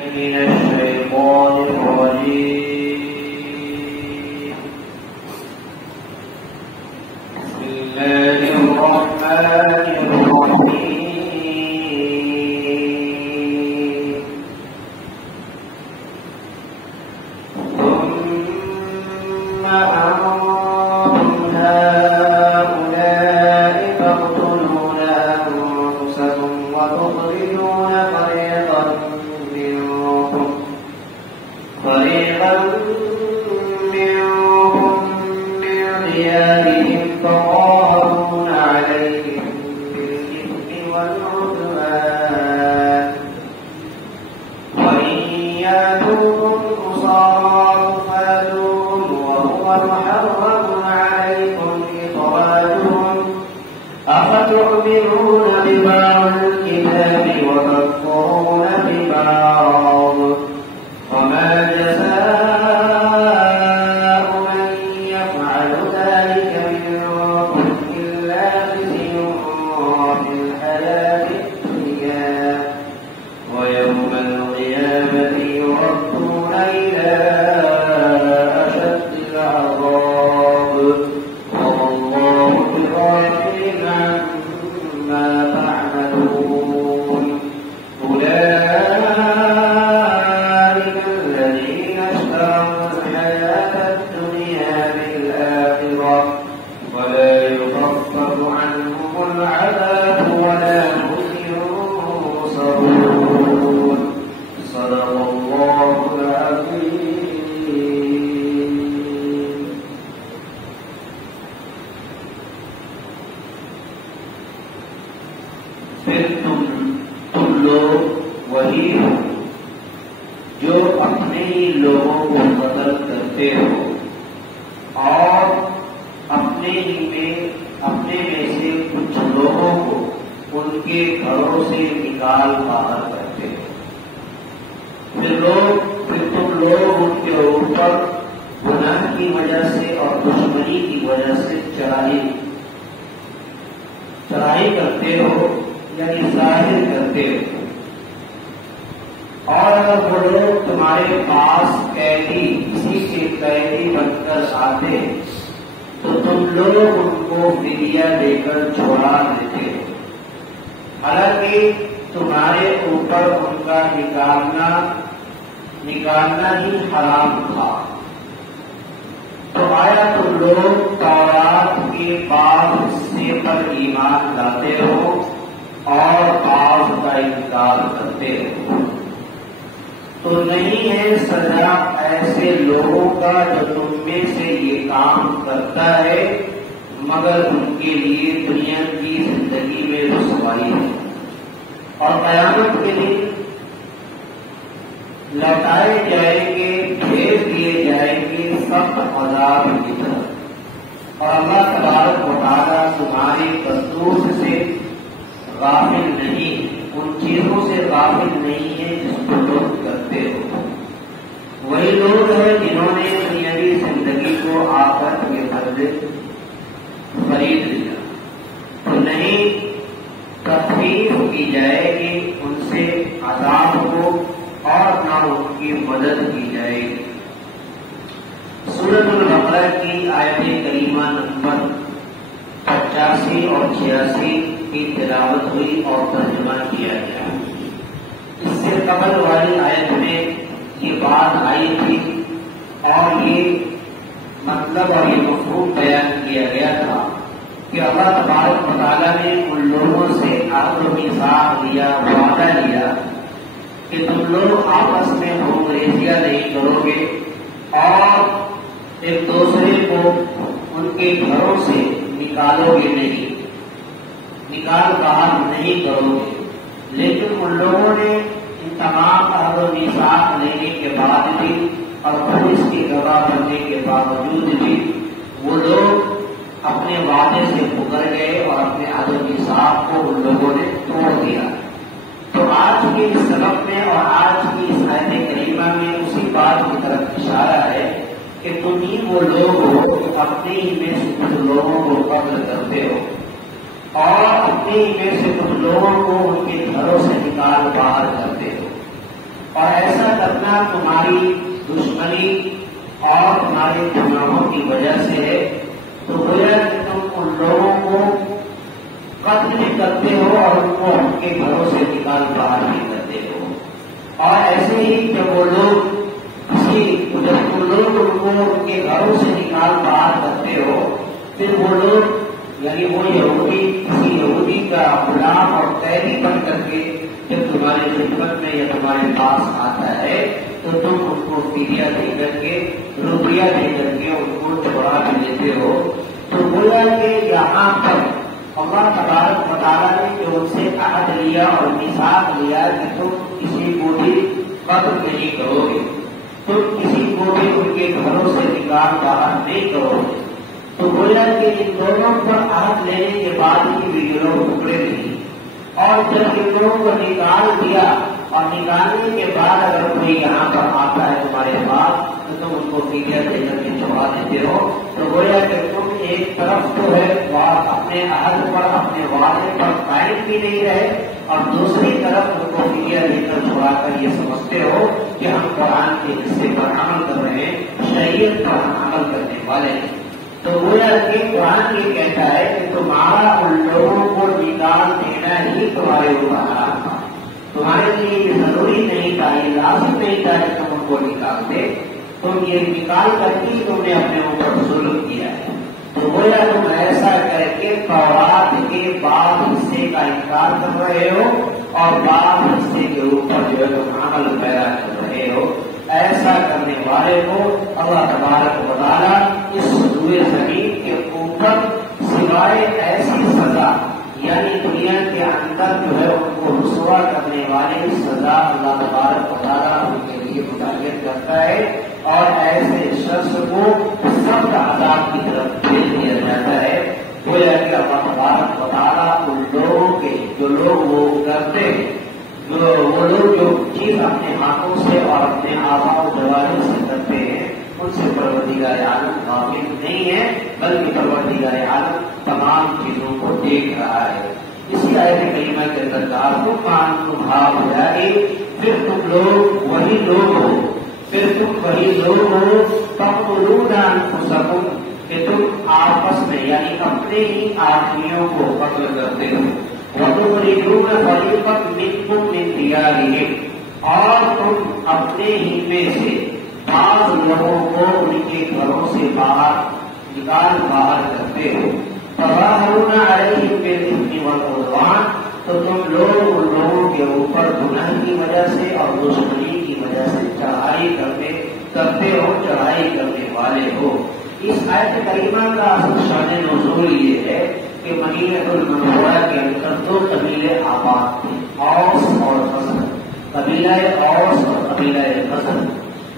من الشيطان الرجيم. بسم الله الرحمن الرحيم. ثم أنتم هؤلاء تقتلون أنفسكم وتخرجون فريقا منكم من ديارهم تظاهرون عليهم بالإثم والعدوان وإن يأتوكم أسارى تفادوهم وهو محرم عليكم إخراجهم أفتؤمنون ببعض الكتاب وتكفرون ببعض وما جزاء من يفعل ذلك منكم إلا خزي في الحياة الدنيا ويوم القيامة يردون إلى أشد العذاب وما الله بغافل عما تعملون. أولئك الذين اشتروا الحياة الدنيا بالآخرة ولا يخفف عنهم العذاب ولا هم ينصرون. صدق الله العظيم. پھر تم لوگ وہی ہو جو اپنے ہی لوگوں کو قتل کرتے ہو اور اپنے میں سے کچھ لوگوں کو ان کے گھروں سے نکال باہر کرتے ہو. پھر تم لوگ ان کے اوپر گناہ کی وجہ سے اور دشمنی کی وجہ سے چڑھائی کرتے ہو یعنی ظاہر کرتے ہو. اور اگر وہ لوگ تمہارے پاس کسی کے قیدی بن کر آتے تو تم لوگ ان کو فدیہ دے کر چھوڑا دیتے ہو. حالانکہ تمہارے اوپر ان کا نکالنا ہی حرام تھا. تو آیا تم لوگ تورات کے بعض حصے پر ایمان لاتے ہو اور بعض کا انکار کرتے ہو. تو نہیں ہے سزا ایسے لوگوں کا جو تم میں سے یہ کام کرتا ہے مگر ان کے لیے دنیا کی زندگی میں رسوائی ہے اور قیامت کے دن لوٹائے جائیں گے بھیج دیے جائیں گے سخت عذاب کی طرف. اور اللہ تبارک و تعالیٰ تمہارے قصور سے غافل نہیں, ان چیزوں سے غافل نہیں ہے جس کو لوگ کرتے ہو. وہی لوگ ہیں جنہوں نے دنیاوی زندگی کو آخرت کے بدلے خرید لیا. تو نہیں تخفیف کی جائے گی ان سے عذاب کو اور نہ ان کی مدد کی جائے گی. سورۃ البقرہ کی آیت کریمہ نمبر 85 اور 86 کی تلاوت ہوئی اور ترجمہ کیا گیا. اس سے قبل والی آیت میں یہ بات آئی تھی اور یہ مطلب اور یہ مفہوم بیان کیا گیا تھا کہ اللہ تبارک و تعالیٰ نے ان لوگوں سے عہد و میثاق لیا, وعدہ لیا کہ تم لوگ آپس میں انگریزیاں نہیں کرو گے اور ایک دوسرے کو ان کے گھروں سے نکالو گے نہیں, نکال باہر نہیں کرو گے. لیکن ان لوگوں نے ان تمام عہد و میثاق لینے کے بعد بھی اور پولیس کی گواہ بننے کے باوجود بھی وہ لوگ اپنے وعدے سے مکر گئے اور اپنے عہد و میثاق کو ان لوگوں نے توڑ دیا. تو آج کے اس سبق میں اور آج کی اس آیت کریمہ میں اسی بات کی طرف اشارہ ہے کہ تم ہی وہ لوگ ہو اپنے ہی میں سے کچھ لوگوں کو قتل کرتے ہو اور اپنے ہی میں سے کچھ لوگوں کو ان کے گھروں سے نکال باہر کرتے ہو اور ایسا کرنا تمہاری دشمنی اور تمہارے گناہوں کی وجہ سے ہے، تو گویا کہ تم ان لوگوں کو قتل بھی کرتے ہو اور ان کو ان کے گھروں سے نکال باہر بھی کرتے ہو. اور ایسے ہی جب وہ لوگ ان کو ان کے گھروں سے نکال باہر کرتے ہو، پھر وہ لوگ یعنی وہ یہودی کسی یہودی کا غلام اور قیدی بن کر کے جب تمہاری خدمت میں یا تمہارے پاس آتا ہے تو تم ان کو فدیہ دے کر کے روپیہ دے کر کے ان کو چھڑا بھی لیتے ہو. تو گویا کہ یہاں پر اللہ تبارک و تعالیٰ نے جو ان سے عہد لیا اور میثاق لیا کہ تم کسی کو بھی قتل نہیں کرو گے، تم کسی کو بھی ان کے گھروں سے نکال باہر نہیں کرو گے، تو گویا کہ ان دونوں پر عہد لینے کے بعد ہی بھی یہ لوگ ٹکڑے نہیں. اور جب ان لوگوں کو نکال دیا اور نکالنے کے بعد اگر کوئی یہاں پر آتا ہے تمہارے پاس تو تم ان کو فدیہ دے کر کے چھڑا دیتے ہو. تو گویا کہ تم ایک طرف تو ہے اپنے عہد پر اپنے وعدے پر قائم بھی نہیں رہے، اور دوسری طرف ان کو فدیہ دے کر چھڑا کر یہ سمجھتے ہو کہ ہم قرآن کے حصے پر عمل کر رہے ہیں، شریعت پر عمل کرنے والے ہیں. تو گویا کہ قرآن یہ کہتا ہے کہ تمہارا ان لوگوں کو نکال دینا ہی تمہارے اوپر حرام تھا. تمہارے لیے یہ ضروری نہیں تھا، یہ لازم نہیں تھا کہ تم ان کو نکال دے، تم یہ نکال کر کے تم نے اپنے اوپر ظلم کیا ہے. تو گویا تم ایسا کر کے تورات کے بعض حصے کا انکار کر رہے ہو اور بعض حصے کے اوپر جو ہے تم عمل پیدا کر رہے ہو. ایسا کرنے والے کو اللہ تبارک و تعالیٰ اس روئے زمین کے اوپر سوائے ایسی سزا یعنی دنیا کے اندر جو ہے ان کو رسوا کرنے والی سزا اللہ تبارک و تعالیٰ ان کے لیے متعین کرتا ہے، اور ایسے شخص کو سخت عذاب کی طرف بھیج دیا جاتا ہے. گویا کہ اللہ تبارک و تعالیٰ ان لوگوں کے جو لوگ وہ کرتے وہ لوگ جو چیز اپنے ہاتھوں سے اور اپنے آبا و جواری سے کرتے ہیں ان سے پروردگار عالم غافل نہیں ہے، بلکہ پروردگار عالم تمام چیزوں کو دیکھ رہا ہے. اسی آیت کریمہ کے اندر کہا تم ہاؤ، پھر تم لوگ وہی لوگ ہو، تقتلون انفسکم کہ تم آپس میں یعنی اپنے ہی آدمیوں کو قتل کرتے ہو. وَتُخْرِجُونَ فَرِيقًا مِنْكُمْ مِنْ دِيَارِهِمْ اور تم اپنے ہی میں سے بعض لوگوں کو ان کے گھروں سے باہر کرتے ہو. تظاہرون علیہم بالإثم والعدوان تو تم لوگ ان لوگوں کے اوپر گناہ کی وجہ سے اور دشمنی کی وجہ سے چڑھائی کرتے ہو، چڑھائی کرنے والے ہو. اس آیت کریمہ کا شان نزول یہ ہے کہ مدینہ المنورہ کے اندر دو قبیلے آباد تھے، اوس اور خزرج. قبیلہ اوس اور قبیلہ خزرج،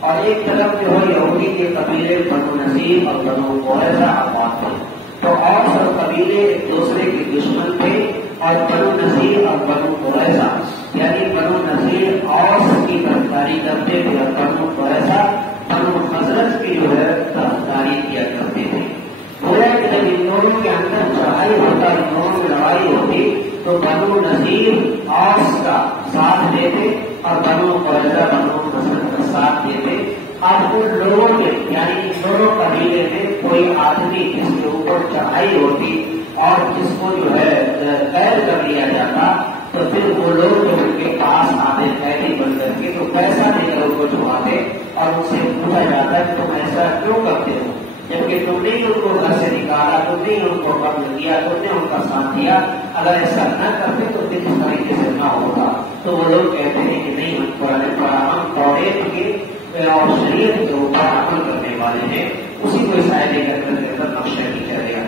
اور ایک طرف جو ہے یہودی کے قبیلے بنو نذیر اور بنو قریظہ آباد تھے. تو اوس اور قبیلے ایک دوسرے کے دشمن تھے، اور بنو نذیر اور بنو قریظہ یعنی بنو نذیر اوس کی طرفداری کرتے تھے اور بنو قریظہ بنو خزرج کی جو ہے طرفداری کیا کرتے تھے. گویا کہ جب ان دونوں کے اندر چڑھائی ہوتا، ان دونوں میں لڑائی ہوتی تو بنو نذیر اوس کا ساتھ دیتے اور بنو قریظہ بنو خزرج کا ساتھ دیتے. اب ان لوگوں کے یعنی ان دونوں قبیلے میں کوئی آدمی جس کے اوپر چڑھائی ہوتی اور جس کو جو ہے قید کر لیا جاتا تو پھر وہ لوگ جو ان کے پاس آتے قیدی بن کر کے تو پیسہ دے کر ان کو چھڑاتے اور ان سے پوچھا جاتا کہ تم ایسا کیوں کرتے ہو، جبکہ تم نے ان کو گھر سے نکالا، تم نے ان کو قتل کیا، تم نے ان کا ساتھ دیا. اگر ایسا نہ کرتے تو پھر اس طریقے سے نہ ہوگا. تو وہ لوگ کہتے ہیں کہ نہیں، ہم قرآن پر ہم توریت کے اور شریعت کے اوپر عمل کرنے والے ہیں. اسی کو اس آیت کے اندر نقشہ کیا گیا.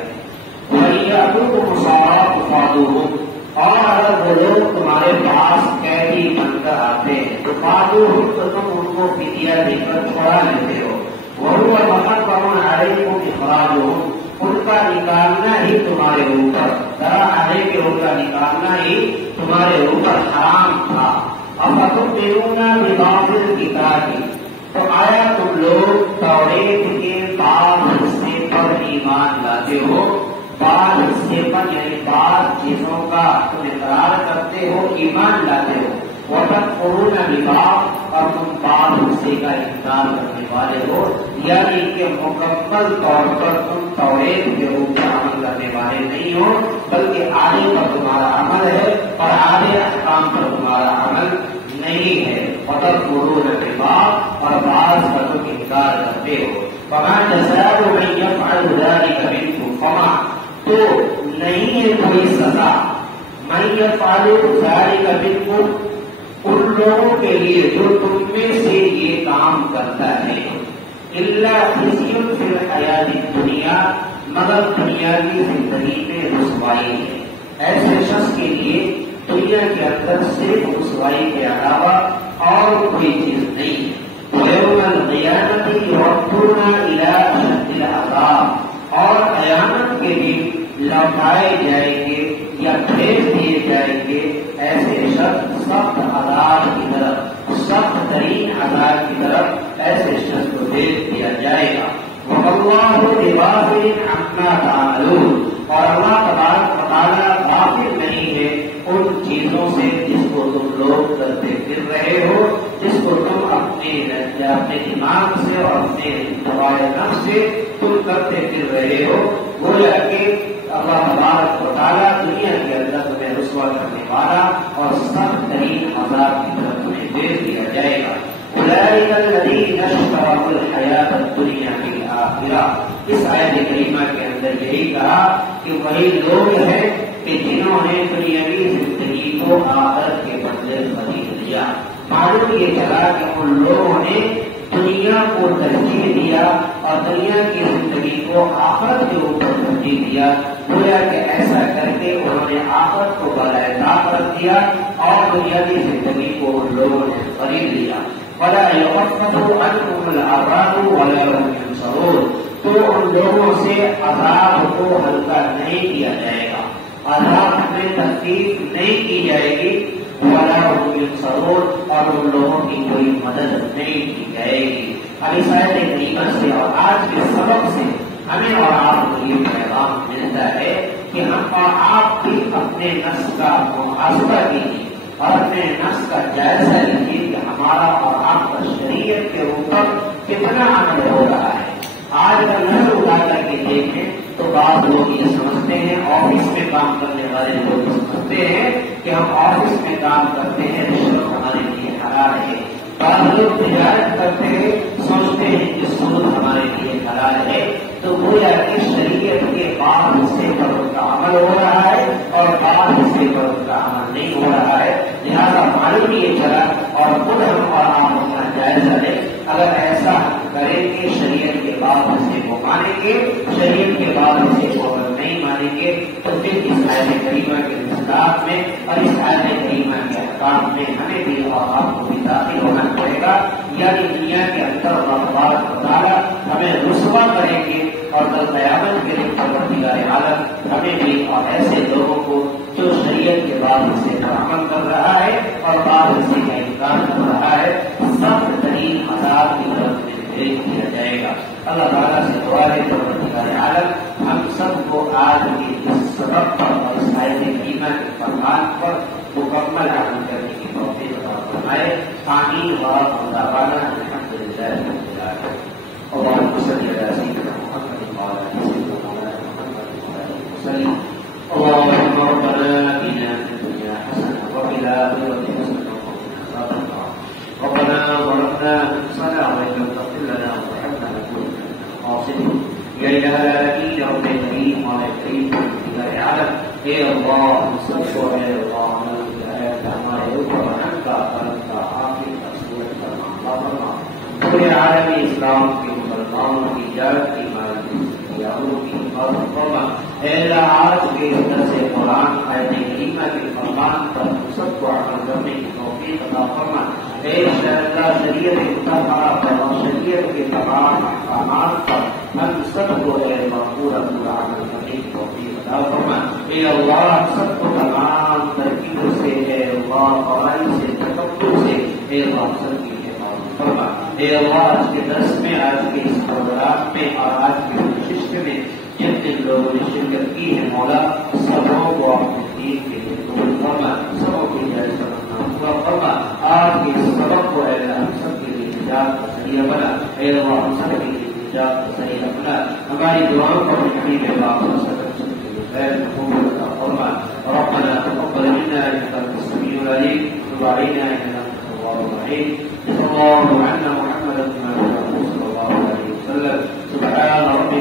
اور اگر وہ لوگ تمہارے پاس قیدی بن کر آتے ہیں تو فادوہم تو تم ان کو فدیہ دے کر چھڑا لیتے ہو. وَهُوَ مَحَرَّمٌ عَلَيْكُمْ إِخْرَاجُهُمْ ان کا نکالنا ہی تمہارے اوپر طرح آنے کے ان کا نکالنا ہی تمہارے اوپر حرام تھا. أَفَتُؤْمِنُونَ بِبَعْضِ الْكِتَابِ تو آیا تم لوگ توریت کے بعض حصے پر ایمان لاتے ہو، بعض حصے پر یعنی بعض چیزوں کا تم اقرار کرتے ہو، ایمان لاتے ہو. وَتَكْفُرُونَ بِبَعْضٍ اور تم بعض حصے کا انکار کرنے والے ہو، یعنی کہ مکمل طور پر تم توحید کے اوپر عمل کرنے والے نہیں ہو، بلکہ آگے پر تمہارا عمل ہے اور آگے احکام پر تمہارا عمل نہیں ہے۔ وَتَكْفُرُونَ بِبَعْضٍ اور بعض کا تم انکار کرتے ہو۔ فَمَا جَزَاءُ مَن يَفْعَلُ ذَلِكَ مِنكُمْ فَمَا تو نہیں ہے کوئی سزا مَن يَفْعَلُ ذَلِكَ مِنكُمْ ان لوگوں کے لیے جو تم میں سے یہ کام کرتا ہے، الا خزی فی الحیات الدنیا مگر دنیا کی زندگی میں رسوائی ہے۔ ایسے شخص کے لیے دنیا کے اندر صرف رسوائی کے علاوہ اور کوئی چیز نہیں ہے۔ وَيَوْمَ الْقِيَامَةِ يُرَدُّونَ إِلَىٰ أَشَدِّ الْعَذَابِ اور قیامت کے دن لوٹائے جائیں گے یا بھیج دیے جائیں گے ایسے شخص سخت عذاب کی طرف، سخت ترین عذاب کی طرف ایسے شخص کو بھیج دیا جائے گا۔ وَاللَّهُ بِغَافِلٍ عَمَّا تَعْمَلُونَ اور اللہ تبارک و تعالیٰ غافل نہیں ہے ان چیزوں سے جس کو تم لوگ کرتے پھر رہے ہو، جس کو تم اپنے دماغ سے اور اپنے دبائے نفس سے تم کرتے پھر رہے ہو۔ گویا کہ اللہ تبارک و تعالیٰ دنیا کے اندر تمہیں رسوا کرنے والا اور سخت ترین عذاب کی طرف تمہیں بھیج دیا جائے گا۔ أولئك الذين اشتروا الحياة الدنيا بالآخرة اس آیت کریمہ کے اندر یہی کہا کہ وہی لوگ ہیں کہ جنہوں نے دنیاوی زندگی کو آخرت کے بدلے خرید لیا۔ معلوم یہ چلا کہ ان لوگوں نے دنیا کو ترجیح دیا اور دنیا کی زندگی کو آخرت کے اوپر ترجیح دیا۔ گویا کہ ایسا کر کے انہوں نے آخرت کو بالائے طاق رکھ دیا اور دنیا کی زندگی کو ان لوگوں نے خرید لیا۔ وَلَا يُخَفَّفُ عَنْهُمُ الْعَذَابُ وَلَا هُمْ يُنصَرُونَ تو ان لوگوں سے عذاب کو ہلکا نہیں کیا جائے گا، عذاب میں تخفیف نہیں کی جائے گی، وَلَا هُمْ يُنصَرُونَ اور ان لوگوں کی کوئی مدد نہیں کی جائے گی۔ اب اس آیت کریمہ سے اور آج کے سبق سے ہمیں اور آپ کو یہ پیغام ملتا ہے کہ ہم اور آپ بھی اپنے نفس کا محاسبہ کیجیے اور اپنے نفس کا جائزہ لیجیے کہ ہمارا اور آپ کا شریعت کے اوپر کتنا عمل ہو رہا ہے۔ آج اگر نظر اٹھا کر کے دیکھیں تو بعض لوگ یہ سمجھتے ہیں، آفس میں کام کرنے والے لوگ سمجھتے ہیں کہ ہم آفس میں کام کرتے ہیں، رشوت ہمارے لیے حلال ہے۔ بعض لوگ تجارت کرتے ہیں، سوچتے ہیں کہ سود ہمارے لیے حلال ہے۔ تو گویا کہ شریعت کے بعض حصے پر ان کا عمل ہو رہا ہے اور بعض حصے پر ان کا عمل نہیں ہو رہا ہے۔ لہٰذا معلوم یہ چلا اور خود ہم اور آپ اپنا جائزہ لیں، اگر ایسا کریں کہ شریعت کے بعض حصے کو مانیں گے، شریعت کے بعض حصے کو اگر نہیں مانیں گے تو پھر اس آیت کریمہ کے مصداق میں اور اس آیت کریمہ کے احکام میں ہمیں بھی اور آپ کو بھی داخل ہونا پڑے گا، یعنی دنیا کے اندر اللہ تبارک و تعالیٰ ہمیں رسوا کریں گے اور کل قیامت کے دن پروردگار عالم ہمیں بھی اور ایسے لوگوں کو جو شریعت کے بعد حصے پر عمل کر رہا ہے اور بعض حصے کا انکار کر رہا ہے سخت ترین عذاب کی طرف بھیج دیا جائے گا۔ اللہ تعالیٰ سے دعا ہے پروردگار عالم ہم سب کو آج کے اس سبق پر اور اس آیت کریمہ کے فرمان پر مکمل عمل کرنے کی توفیق عطا فرمائے۔ آمین وآخر دعوانا الحمد للہ رب العالمین۔ اللهم صل على سيدنا محمد وعلى آل سيدنا محمد وسلم۔ اللهم ربنا آتنا في الدنيا حسنة وفي الآخرة حسنة وقنا عذاب النار۔ ربنا ظلمنا أنفسنا وإن لم تغفر لنا وترحمنا لنكونن من الخاسرين۔ يا إلهي يا رب الكريم وعلى الكريم يا عالم اے اللہ ہم سب کو اے اللہ ہمارے اوپر رحم کا کرم کا آخر تصویر کرنا فرما۔ پورے عالم اسلام کے مسلمانوں کی جات کی کی فرما۔ اے اللہ آج کے درس قرآن آیت کریمہ کے فرمان پر سب کو عمل کرنے کی توفیق عطا فرما۔ اے اللہ شریعت مطہرہ پر اور شریعت کے تمام احکامات پر ہم سب کو اے پورا عمل کرنے کی توفیق عطا فرما۔ اے اللہ ہم سب کو تمام ترکیبوں سے اے اللہ قواعد سے تکبر سے اے اللہ سب کی حفاظت فرما۔ اے اللہ آج کے درس میں آج کے اس پروگرام میں اور آج کی نشست میں جن جن لوگوں نے شرکت کی ہے مولا سبوں کو اپنے دین کے لیے قبول فرما، سبوں کی جائز فرما۔ اے اللہ ہم سب کی نجات صحیح رکھنا، ہماری دعاؤں کو اپنی حبیب پاک صلی اللہ علیہ وسلم کے خیر قبول فرما. ربنا تقبل منا انك انت السميع العليم وتب علينا انك انت التواب الرحيم. صلى الله على محمد صلى الله عليه وسلم. سبحان ربك